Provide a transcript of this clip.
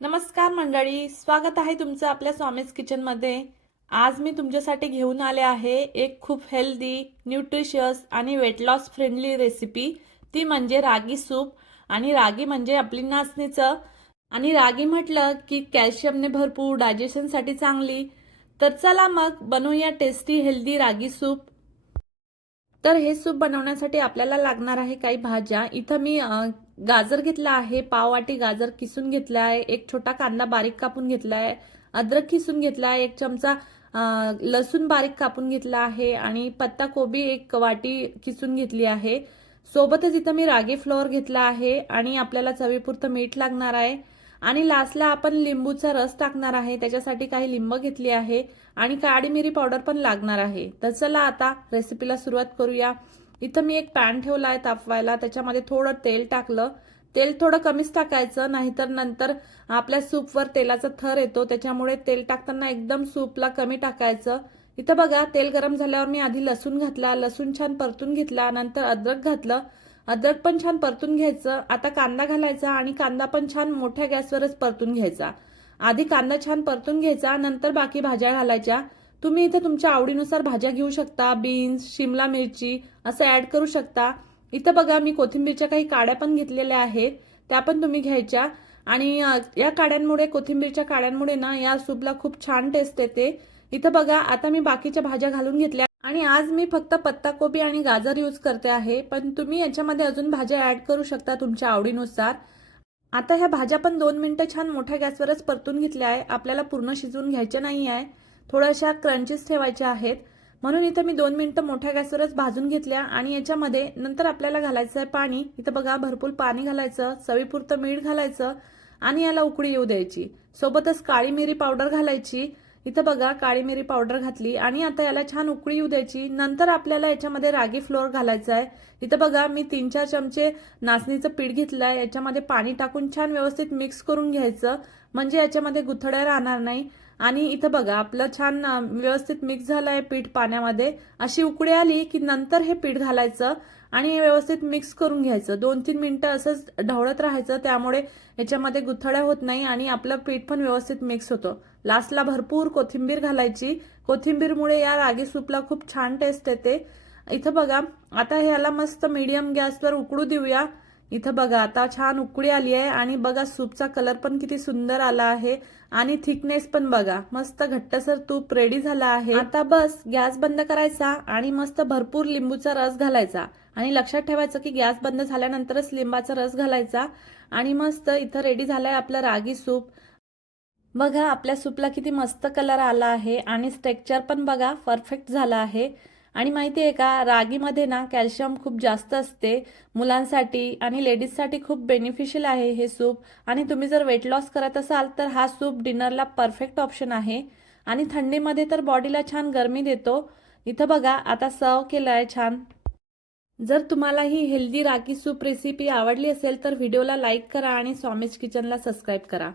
नमस्कार मंडळी स्वागत आहे तुमचं आपल्या स्वामीज किचनमध्ये. आज मी तुमच्यासाठी घेऊन आले आहे एक खूप हेल्दी न्यूट्रिशियस आणि वेट लॉस फ्रेंडली रेसिपी ती म्हणजे रागी सूप. आणि रागी म्हणजे आपली नाचणीचं. आणि रागी म्हटलं की कॅल्शियमने भरपूर डायजेशनसाठी चांगली. तर चला मग बनवूया टेस्टी हेल्दी रागी सूप. तर हे सूप बनवण्यासाठी आपल्याला लागणार आहे काही भाज्या. इथं मी गाजर घेतला आहे पाववाटी गाजर किसून घेतला आहे एक छोटा कांदा बारीक कापून घेतला आहे अद्रक किसून घेतला आहे एक चमचा लसूण बारीक कापून घेतला आहे आणि पत्ता कोबी एक वाटी किसून घेतली आहे. सोबतच इथं मी रागी फ्लोअर घेतला आहे आणि आपल्याला चवीपुरतं मीठ लागणार आहे. आणि लास्टला आपण लिंबूचा रस टाकणार आहे त्याच्यासाठी काही लिंब घेतली आहे आणि काळी मिरी पावडर पण लागणार आहे. तर चला आता रेसिपीला सुरुवात करूया. इथं मी एक पॅन ठेवला आहे तापवायला त्याच्यामध्ये थोडं तेल टाकलं. तेल थोडं कमीच टाकायचं नाहीतर नंतर आपल्या सूपवर तेलाचा थर येतो त्याच्यामुळे तेल टाकताना एकदम सूपला कमी टाकायचं. इथं बघा तेल गरम झाल्यावर मी आधी लसूण घातला लसूण छान परतून घेतला नंतर अद्रक घातलं. अद्रक पण छान परतून घ्यायचं. आता कांदा घालायचा आणि कांदा पण छान मोठ्या गॅसवरच परतून घ्यायचा. आधी कांदा छान परतून घ्यायचा नंतर बाकी भाज्या घालायच्या. तुम्ही इथं तुमच्या आवडीनुसार भाज्या घेऊ शकता बीन्स शिमला मिरची असं ऍड करू शकता. इथं बघा मी कोथिंबीरच्या काही काड्या पण घेतलेल्या आहेत. त्या पण तुम्ही घ्यायच्या. आणि या काड्यांमुळे कोथिंबीरच्या काड्यांमुळे ना या सूपला खूप छान टेस्ट येते. इथं बघा आता मी बाकीच्या भाज्या घालून घेतल्या. आणि आज मी फक्त पत्ताकोबी आणि गाजर यूज करते आहे. पण तुम्ही याच्यामध्ये अजून भाज्या ऍड करू शकता तुमच्या आवडीनुसार. आता ह्या भाज्या पण दोन मिनटं छान मोठ्या गॅसवरच परतून घेतल्या आहे. आपल्याला पूर्ण शिजवून घ्यायच्या नाही आहे थोड्याशा क्रंचीस ठेवायच्या आहेत. म्हणून इथं मी दोन मिनटं मोठ्या गॅसवरच भाजून घेतल्या आणि याच्यामध्ये नंतर आपल्याला घालायचं आहे पाणी. इथं बघा भरपूर पाणी घालायचं चवीपुरतं मीठ घालायचं आणि याला उकळी येऊ द्यायची. सोबतच काळी मिरी पावडर घालायची. इथं बघा काळी मिरी पावडर घातली आणि आता याला छान उकळी येऊ द्यायची. नंतर आपल्याला याच्यामध्ये रागी फ्लोअर घालायचा आहे इथं बघा मी तीन चार चमचे नाचणीचं पीठ घेतलं आहे याच्यामध्ये पाणी टाकून छान व्यवस्थित मिक्स करून घ्यायचं. म्हणजे याच्यामध्ये गुथड्या राहणार नाही. आणि इथं बघा आपलं छान व्यवस्थित मिक्स झालं आहे पीठ पाण्यामध्ये. अशी उकळी आली की नंतर हे पीठ घालायचं आणि व्यवस्थित मिक्स करून घ्यायचं. दोन तीन मिनटं असंच ढवळत राहायचं त्यामुळे याच्यामध्ये गुथड्या होत नाही आणि आपलं पीठ पण व्यवस्थित मिक्स होतं. लास्टला भरपूर कोथिंबीर घालायची. कोथिंबीरमुळे या रागी सूपला खूप छान टेस्ट येते. इथं बघा आता ह्याला मस्त मीडियम गॅसवर उकडू देऊया. इथं बघा आता छान उकळी आली आहे आणि बघा सूपचा कलर पण किती सुंदर आला आहे आणि थिकनेस पण बघा मस्त घट्टसर तूप रेडी झाला आहे. आता बस गॅस बंद करायचा आणि मस्त भरपूर लिंबूचा रस घालायचा. आणि लक्षात ठेवायचं की गॅस बंद झाल्यानंतरच लिंबाचा रस घालायचा आणि मस्त इथं रेडी झालाय आपलं रागी सूप. बघा आपल्या सूपला किती मस्त कलर आला आहे आणि स्ट्रेक्चर पण बघा परफेक्ट झाला आहे. आणि माहिती आहे का रागीमध्ये ना कॅल्शियम खूप जास्त असते मुलांसाठी आणि लेडीजसाठी खूप बेनिफिशियल आहे हे सूप. आणि तुम्ही जर वेट लॉस करत असाल तर हा सूप डिनरला परफेक्ट ऑप्शन आहे. आणि थंडीमध्ये तर बॉडीला छान गरमी देतो. इथं बघा आता सर्व केलं आहे छान. जर तुम्हाला ही हेल्दी रागी सूप रेसिपी आवडली असेल तर व्हिडिओला लाईक करा आणि स्वामीज किचनला सबस्क्राईब करा.